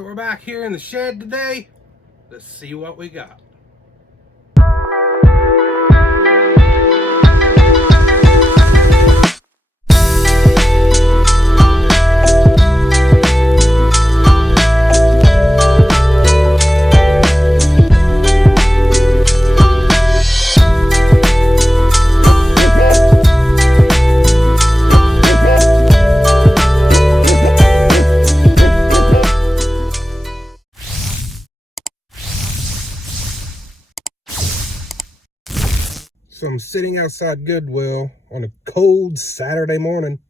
So we're back here in the shed today. Let's see what we got. So I'm sitting outside Goodwill on a cold Saturday morning,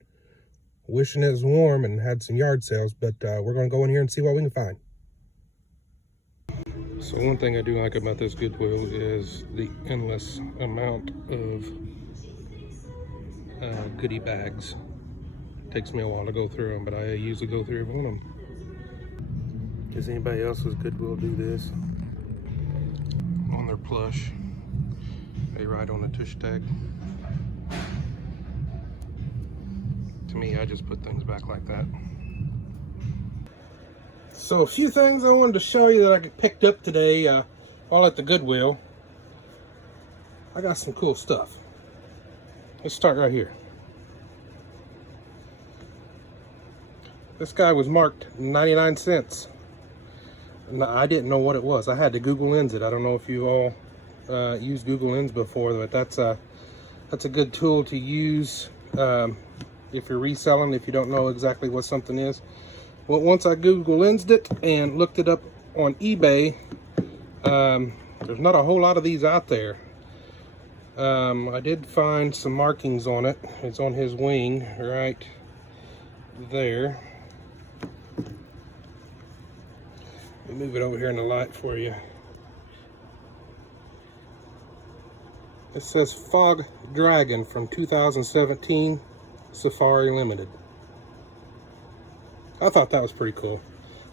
wishing it was warm and had some yard sales, but we're going to go in here and see what we can find. So one thing I do like about this Goodwill is the endless amount of goodie bags. Takes me a while to go through them, but I usually go through every one of them. Does anybody else's Goodwill do this? On their plush, they write on the tush tag. To me, I just put things back like that. So a few things I wanted to show you that I picked up today while at the Goodwill. I got some cool stuff. Let's start right here. This guy was marked 99 cents. I didn't know what it was. I had to Google Lens it. I don't know if you all used Google Lens before, but that's a good tool to use if you're reselling, if you don't know exactly what something is. Well, once I Google Lensed it and looked it up on eBay, there's not a whole lot of these out there. I did find some markings on it. It's on his wing right there. Let me move it over here in the light for you. It says Fog Dragon from 2017 Safari Limited. I thought that was pretty cool.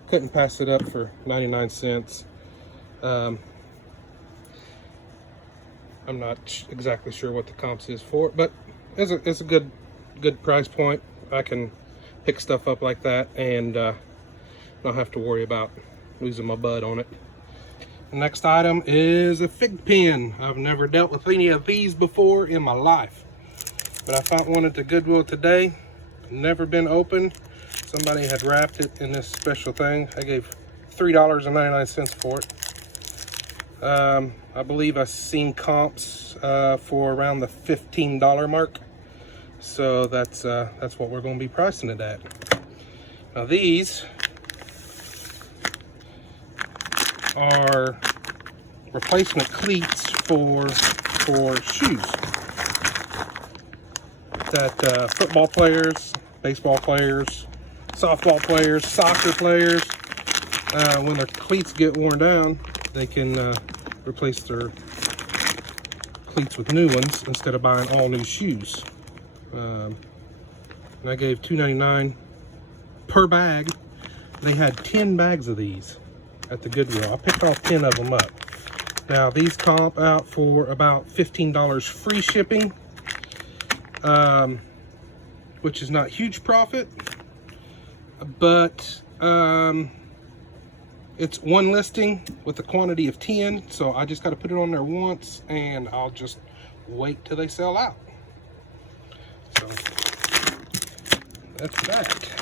Couldn't pass it up for 99 cents. I'm not exactly sure what the comps is for it, but it's a good price point. I can pick stuff up like that and not have to worry about losing my bud on it. The next item is a fig pen. I've never dealt with any of these before in my life, but I found one at the Goodwill today. Never been opened. Somebody had wrapped it in this special thing. I gave $3.99 for it. I believe I've seen comps for around the $15 mark. So that's what we're going to be pricing it at. Now these are replacement cleats for shoes that football players, baseball players, softball players, soccer players, when their cleats get worn down, they can replace their cleats with new ones instead of buying all new shoes. And I gave $2.99 per bag. They had 10 bags of these at the Goodwill. I picked off 10 of them up. Now these comp out for about $15 free shipping, which is not huge profit, but it's one listing with a quantity of 10, so I just got to put it on there once and I'll just wait till they sell out. So that's that.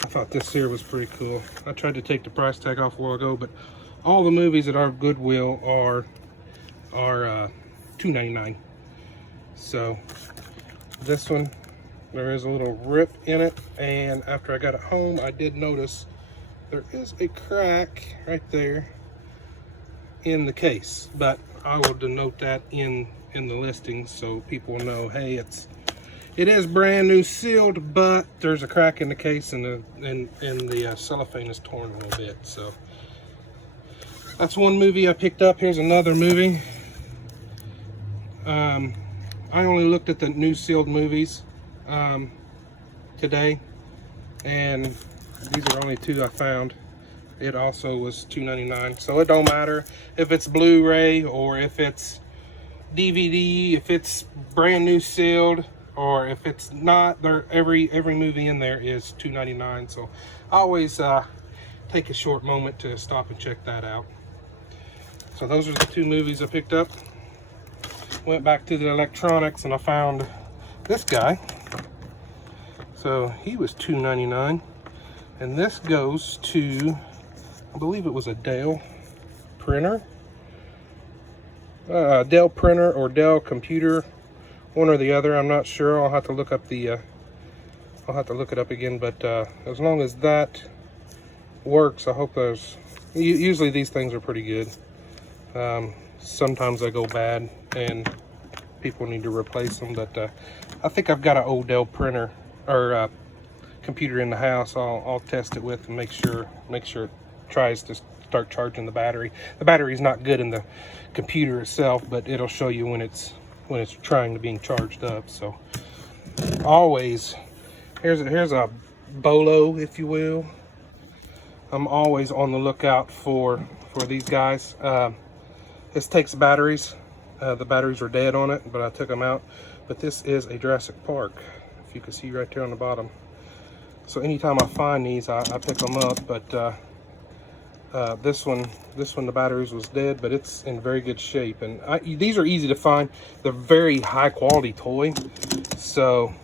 I thought this here was pretty cool. I tried to take the price tag off a while ago, but all the movies at our Goodwill are $2.99. So this one, there is a little rip in it, and after I got it home, I did notice there is a crack right there in the case, but I will denote that in the listing so people know, hey, it is brand new sealed, but there's a crack in the case and the cellophane is torn a little bit. So that's one movie I picked up. Here's another movie. I only looked at the new sealed movies today, and these are only two I found. It also was $2.99, so it don't matter if it's Blu-ray or if it's DVD, if it's brand new sealed, or if it's not. Every movie in there is $2.99. So I always take a short moment to stop and check that out. So those are the two movies I picked up. Went back to the electronics and I found this guy. So he was $2.99, and this goes to, I believe it was a Dell printer. Dell printer or Dell computer, one or the other. I'm not sure. I'll have to look up the I'll have to look it up again, but as long as that works, I hope there's, usually these things are pretty good. Sometimes they go bad and people need to replace them, but I think I've got an old Dell printer or computer in the house. I'll test it with and make sure it tries to start charging the battery. The battery's not good in the computer itself, but it'll show you when it's trying to being charged up. So always, here's a BOLO, if you will. I'm always on the lookout for these guys. This takes batteries. The batteries are dead on it, but I took them out. But this is a Jurassic Park, if you can see right there on the bottom. So anytime I find these, I pick them up. But this one the batteries was dead, but it's in very good shape. And these are easy to find. They're very high quality toy. So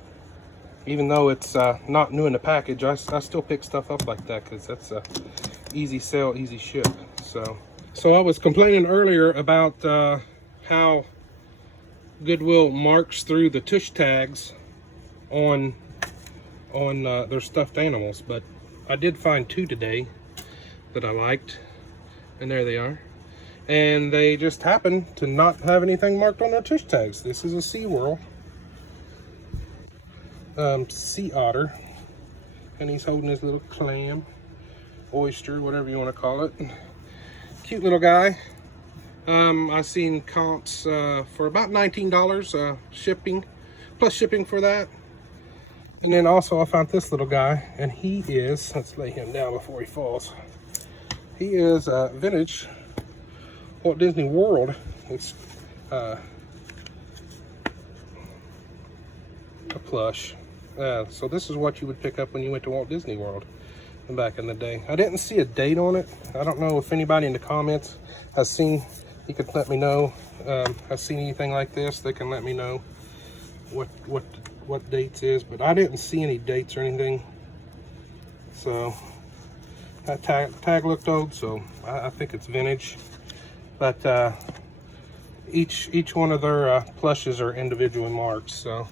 even though it's not new in the package, I still pick stuff up like that because that's a easy sell, easy ship. So I was complaining earlier about how Goodwill marks through the tush tags on their stuffed animals, but I did find two today that I liked, and there they are. And they just happen to not have anything marked on their tush tags. This is a SeaWorld sea otter, and he's holding his little clam, oyster, whatever you want to call it. Cute little guy. I seen comps for about $19 shipping, plus shipping for that. And then also I found this little guy, and he is, let's lay him down before he falls. He is vintage Walt Disney World. It's a plush. So this is what you would pick up when you went to Walt Disney World back in the day. I didn't see a date on it. I don't know if anybody in the comments has seen, you could let me know, has seen anything like this. They can let me know what dates is, but I didn't see any dates or anything. So that tag looked old, so I think it's vintage. But each one of their plushes are individually marked. So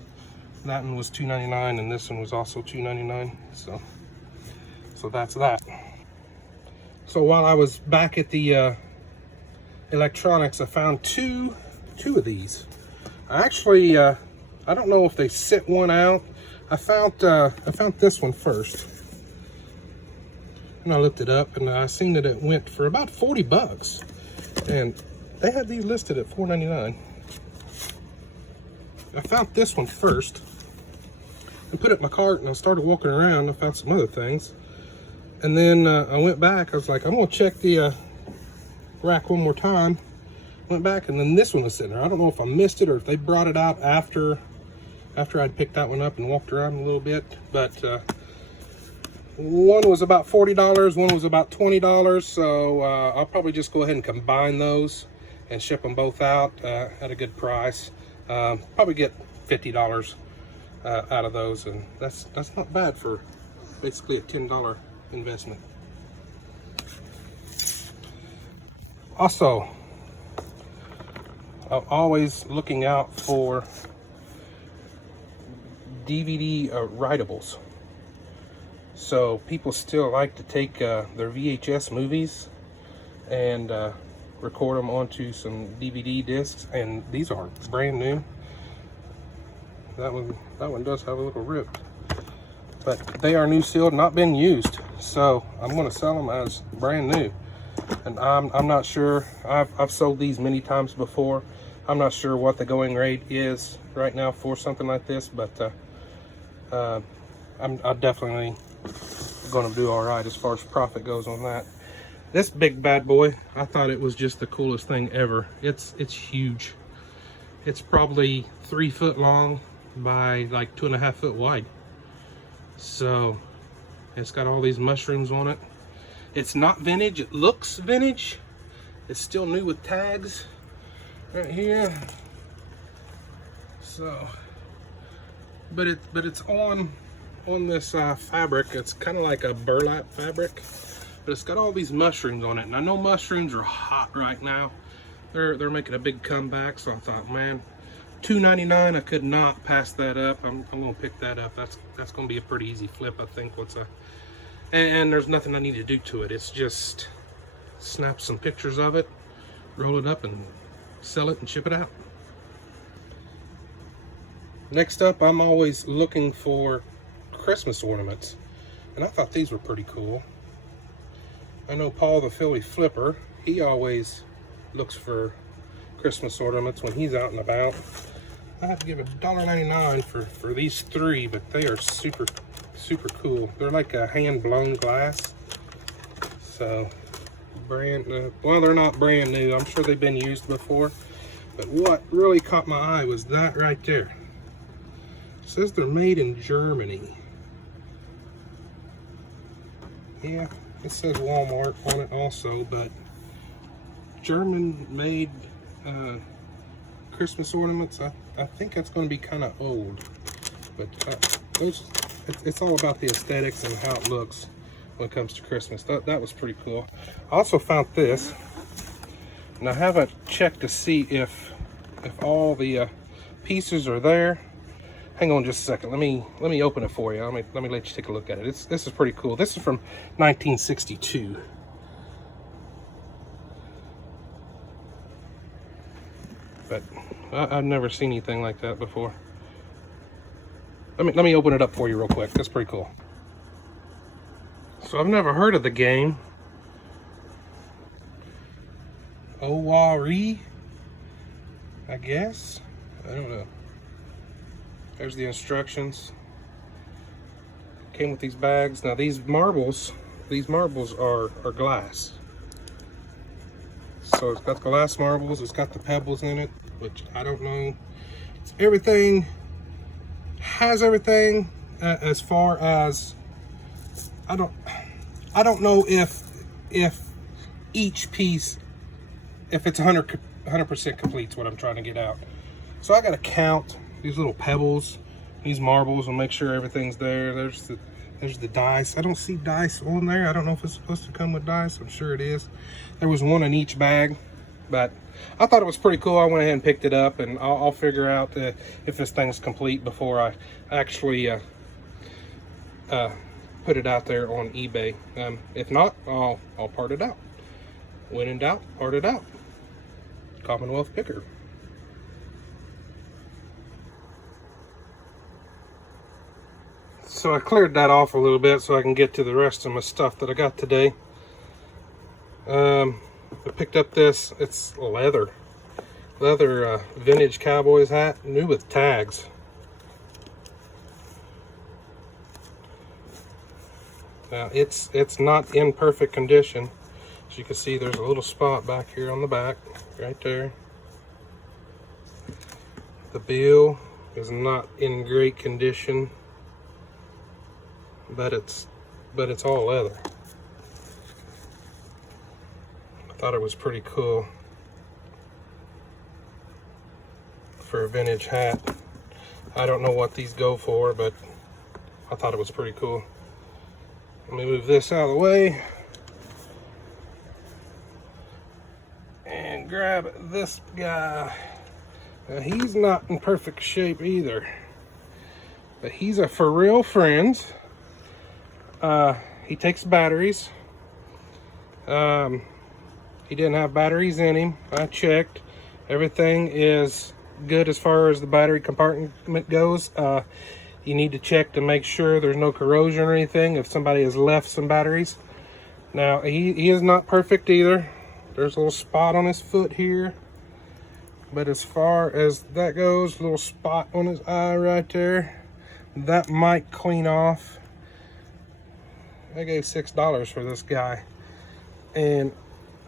that one was $2.99 and this one was also $2.99. So that's that. So while I was back at the electronics, I found two of these. I actually I don't know if they sent one out. I found this one first, and I looked it up, and I seen that it went for about 40 bucks, and they had these listed at $4.99. I found this one first and put it in my cart, and I started walking around. I found some other things, and then I went back. I was like, I'm gonna check the rack one more time. Went back, and then this one was sitting there. I don't know if I missed it or if they brought it out after I'd picked that one up and walked around a little bit. But one was about $40, one was about $20. So I'll probably just go ahead and combine those and ship them both out at a good price. Probably get $50 out of those, and that's not bad for basically a $10 investment. Also, I'm always looking out for DVD writables. So people still like to take their VHS movies and record them onto some DVD discs, and these are brand new. That one does have a little rip, but they are new sealed, not been used. So I'm going to sell them as brand new. And I'm not sure. I've sold these many times before. I'm not sure what the going rate is right now for something like this, but I'm definitely going to do all right as far as profit goes on that. This big bad boy, I thought it was just the coolest thing ever. It's huge. It's probably 3 foot long by like 2.5 foot wide. So it's got all these mushrooms on it. It's not vintage. It looks vintage. It's still new with tags right here. So, but it's on this fabric. It's kind of like a burlap fabric, but it's got all these mushrooms on it. And I know mushrooms are hot right now. They're making a big comeback. So I thought, man, $2.99. I could not pass that up. I'm gonna pick that up. That's gonna be a pretty easy flip, I think. And there's nothing I need to do to it. It's just snap some pictures of it, roll it up, and sell it and ship it out. Next up, I'm always looking for Christmas ornaments, and I thought these were pretty cool. I know Paul the Philly Flipper, he always looks for Christmas ornaments when he's out and about. I have to give $1.99 for these three, but they are super cool. They're like a hand-blown glass. So, well, they're not brand new. I'm sure they've been used before. But what really caught my eye was that right there. It says they're made in Germany. Yeah, it says Walmart on it also, but German-made Christmas ornaments. I think that's going to be kind of old, but it's all about the aesthetics and how it looks when it comes to Christmas. That was pretty cool. I also found this, and I haven't checked to see if all the pieces are there. Hang on just a second. Let me open it for you. Let me let you take a look at it. This is pretty cool. This is from 1962. But I've never seen anything like that before. Let me open it up for you real quick. That's pretty cool. So I've never heard of the game. Owari, I guess. I don't know. There's the instructions. Came with these bags. Now these marbles are glass. So it's got glass marbles. It's got the pebbles in it, which I don't know. It's everything. Has everything as far as I don't know if each piece, if it's 100% complete is what I'm trying to get out. So I got to count these little pebbles, these marbles, and make sure everything's there. There's the dice. I don't see dice on there. I don't know if it's supposed to come with dice. I'm sure it is. There was one in each bag, but I thought it was pretty cool. I went ahead and picked it up, and I'll figure out if this thing's complete before I actually put it out there on eBay. If not, I'll part it out. When in doubt, part it out. Commonwealth picker. So I cleared that off a little bit so I can get to the rest of my stuff that I got today. I picked up this. It's leather vintage Cowboys hat, new with tags. Now it's not in perfect condition. As you can see, there's a little spot back here on the back, right there. The bill is not in great condition, but it's all leather. I thought it was pretty cool for a vintage hat. I don't know what these go for, but I thought it was pretty cool. Let me move this out of the way and grab this guy. Now, he's not in perfect shape either, but he's a For Real Friends. He takes batteries. He didn't have batteries in him. I checked. Everything is good as far as the battery compartment goes. You need to check to make sure there's no corrosion or anything if somebody has left some batteries. Now, he is not perfect either. There's a little spot on his foot here. But as far as that goes, a little spot on his eye right there. That might clean off. I gave $6 for this guy. And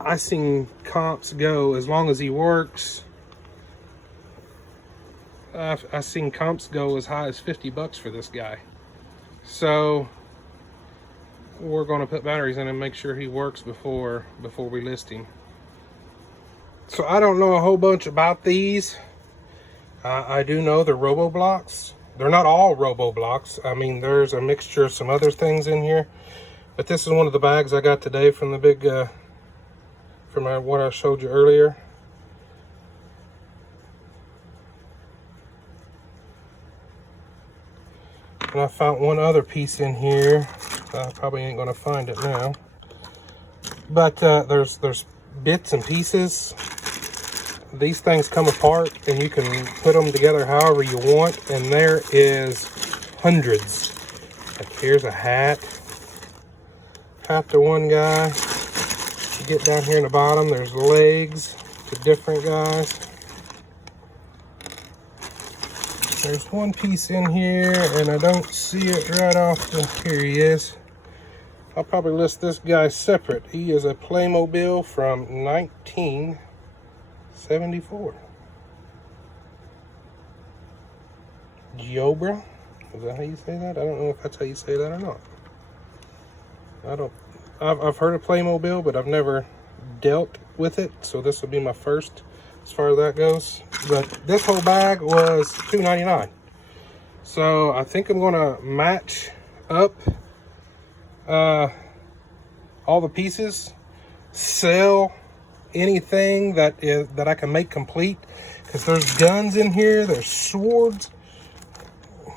I seen comps go, as long as he works, I seen comps go as high as $50 for this guy. So we're going to put batteries in and make sure he works before we list him. So I don't know a whole bunch about these. I do know they're robo blocks. They're not all robo blocks. I mean, there's a mixture of some other things in here, but this is one of the bags I got today from the big from what I showed you earlier. And I found one other piece in here. I probably ain't gonna find it now, but there's bits and pieces. These things come apart and you can put them together however you want, and there is hundreds. Like here's a hat to one guy. You get down here in the bottom, there's legs to different guys. There's one piece in here and I don't see it right off the, here he is. I'll probably list this guy separate. He is a Playmobil from 1974. Giobra? Is that how you say that? I don't know if that's how you say that or not. I've heard of Playmobil, but I've never dealt with it, so this will be my first as far as that goes. But this whole bag was $2.99. So I think I'm gonna match up all the pieces, sell anything that I can make complete, because there's guns in here, there's swords.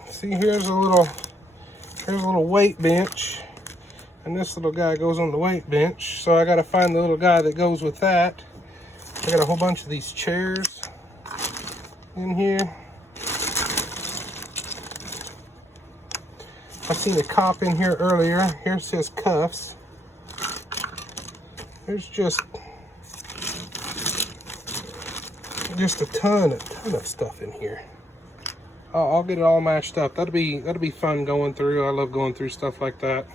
See, here's a little weight bench, and this little guy goes on the weight bench, so I got to find the little guy that goes with that. I got a whole bunch of these chairs in here. I seen a cop in here earlier. Here's his cuffs. There's just a ton of stuff in here. I'll get it all matched up. That'll be fun going through. I love going through stuff like that.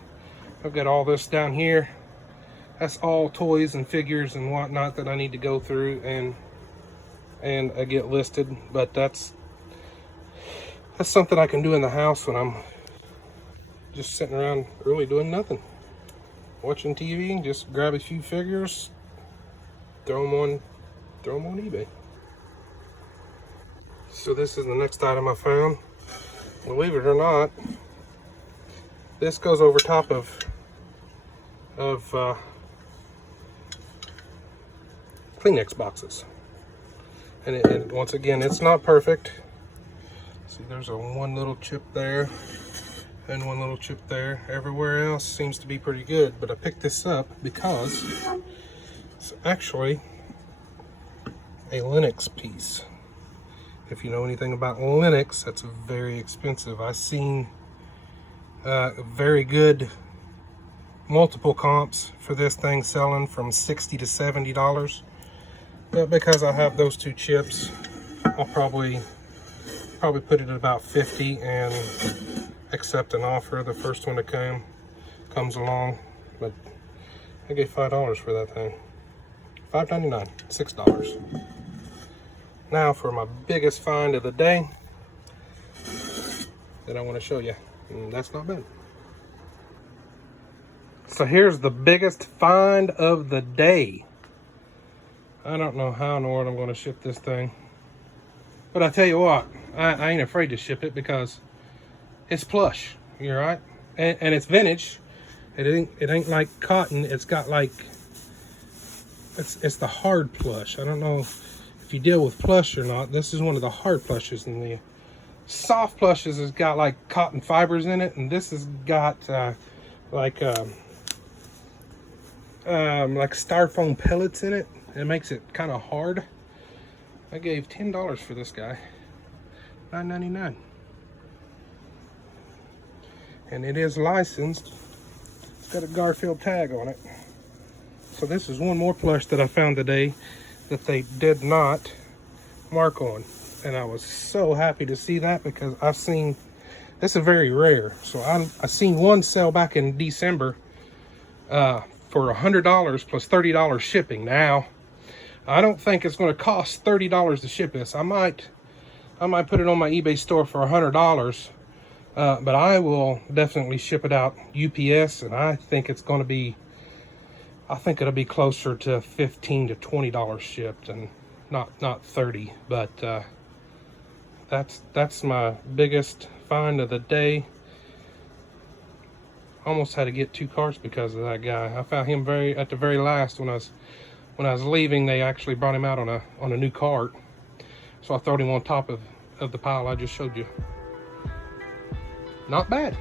I've got all this down here. That's all toys and figures and whatnot that I need to go through and get listed. But that's something I can do in the house when I'm just sitting around really doing nothing, watching TV. Just grab a few figures, throw them on eBay. So this is the next item I found. Believe it or not, this goes over top of Kleenex boxes, and once again, it's not perfect. See, there's one little chip there and one little chip there. Everywhere else seems to be pretty good, but I picked this up because it's actually a Linux piece. If you know anything about Linux, that's very expensive. I've seen very good multiple comps for this thing selling from $60 to $70. But because I have those two chips, I'll probably put it at about $50 and accept an offer. The first one that comes along. But I gave $5 for that thing. $5.99, $6. Now for my biggest find of the day that I want to show you. And that's not bad. So here's the biggest find of the day. I don't know how in the world I'm going to ship this thing, but I tell you what, I ain't afraid to ship it because it's plush. You're right, and it's vintage. It ain't like cotton. It's got like it's the hard plush. I don't know if you deal with plush or not. This is one of the hard plushes, and the soft plushes has got like cotton fibers in it, and this has got like styrofoam pellets in it. It makes it kind of hard. I gave $10 for this guy, $9.99, and it is licensed. It's got a Garfield tag on it. So this is one more plush that I found today that they did not mark on, and I was so happy to see that because I've seen this is very rare. So I seen one sell back in December for $100 plus $30 shipping. Now I don't think it's going to cost $30 to ship this. I might put it on my eBay store for $100, But I will definitely ship it out UPS, and I think it's going to be, I think it'll be closer to $15 to $20 shipped, and not 30. But that's my biggest find of the day. Almost had to get 2 carts because of that guy. I found him at the very last when I was leaving. They actually brought him out on a new cart, so I threw him on top of the pile I just showed you. Not bad.